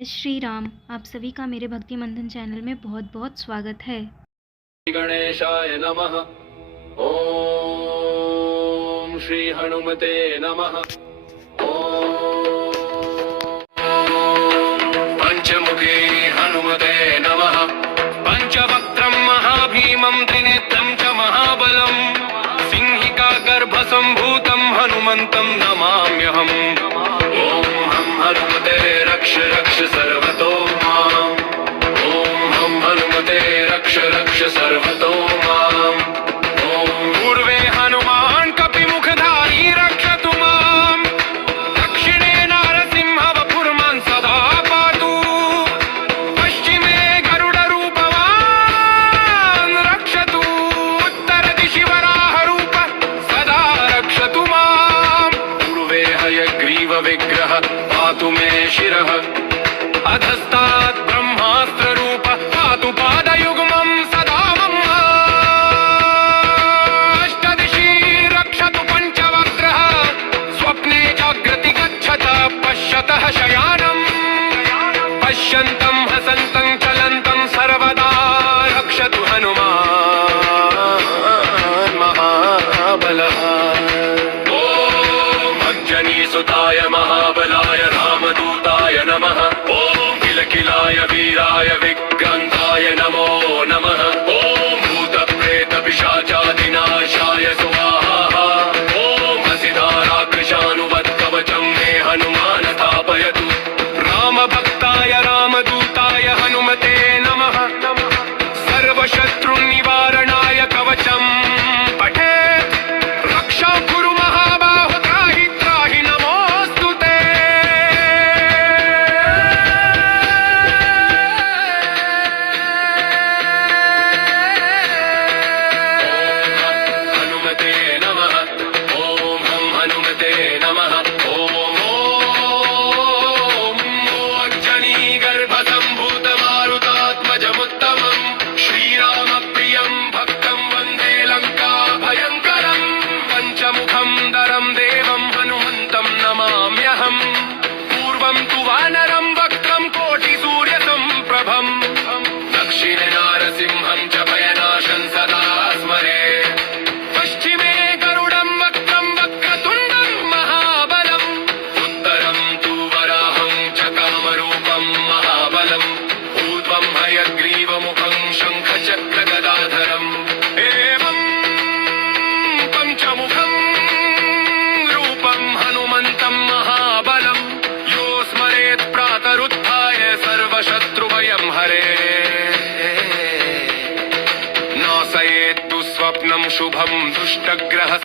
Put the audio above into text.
जय श्री राम। आप सभी का मेरे भक्ति मंथन चैनल में बहुत बहुत स्वागत है। गणेशाय नमः। ओम श्री हनुमते नमः। ओम पंचमुखी हनुमते नमः। पंचवक्त्रं महाभीमं त्रिनेत्रं च महाबलं सिंहिका गर्भसम्भूतं हनुमन्तं नमाम्यहम्। ओम हम हनुमते रक्ष रक्ष सर्वतो माम्। ओम हम हनुमते रक्ष रक्ष सर्वतो माम्। ओम पूर्वे हनुमान् कपिमुखधारी रक्षतु माम्। दक्षिणे नारसिंहवपुर्मान् सदा पातु। पश्चिमे गरुडरूपवान् रक्षतु। उत्तरदिशि वराहरूपः सदा रक्षतु माम्। पूर्वे हयग्रीवविग्रहः पातु मे शिरः। अधस्तात् ब्रह्मास्त्ररूपः पातु पादयुग्मं सदा मम। अष्टदिशि रक्षतु पञ्चवक्त्रः स्वप्ने जागृति गच्छतः पश्यतः शयानम्। पश्यन्तं हसन्तं चलन्तं सर्वदा रक्षतु हनुमान् महाबलः। ॐ अञ्जनीसुताय महाबलाय रामदूताय नमः। ॐ किलकिलाय वीराय विक्रान्ताय नमो नमः। ॐ भूतप्रेतपिशाचादिनाशाय स्वाहा। ॐ हसिधाराकृशानुवत्कवचं मे हनुमान् स्थापयतु। रामभक्ताय रामदूताय हनुमते नमः। सर्वशत्रुनिवारणाय कवचं पठेत्। रक्षां कुरु महाबाहो त्राहि त्राहि नमोऽस्तु ते। हनुमते नमः। ॐ हम हनुमते नमः। ॐ मोक्षणीगर्भसम्भूतमारुतात्मजमुत्तमम् श्रीरामप्रियं भक्तं वन्दे लङ्काभयङ्करम्। पञ्चमुखं दरं देवं हनुमन्तं नमाम्यहम्। पूर्वं तु वानरं वक्त्रं कोटिसूर्यसम्प्रभम्। दक्षिणे नारसिंहं च भयनाशं सदा स्मरे। पश्चिमे गरुडं वक्त्रं वक्रतुण्डं महाबलम्। उत्तरं तु वराहं च कामरूपं महाबलम्। ऊर्ध्वं हयग्रीवमुखं शङ्खचक्रगदाधरम्। एवं पञ्चमुखं रूपं हनुमन्तं महाबलं यो स्मरेत् प्रातरुत्थाय सर्वशत्रुभयं हरेत्। नाशयेत् दुःस्वप्नं शुभं दुष्टग्रह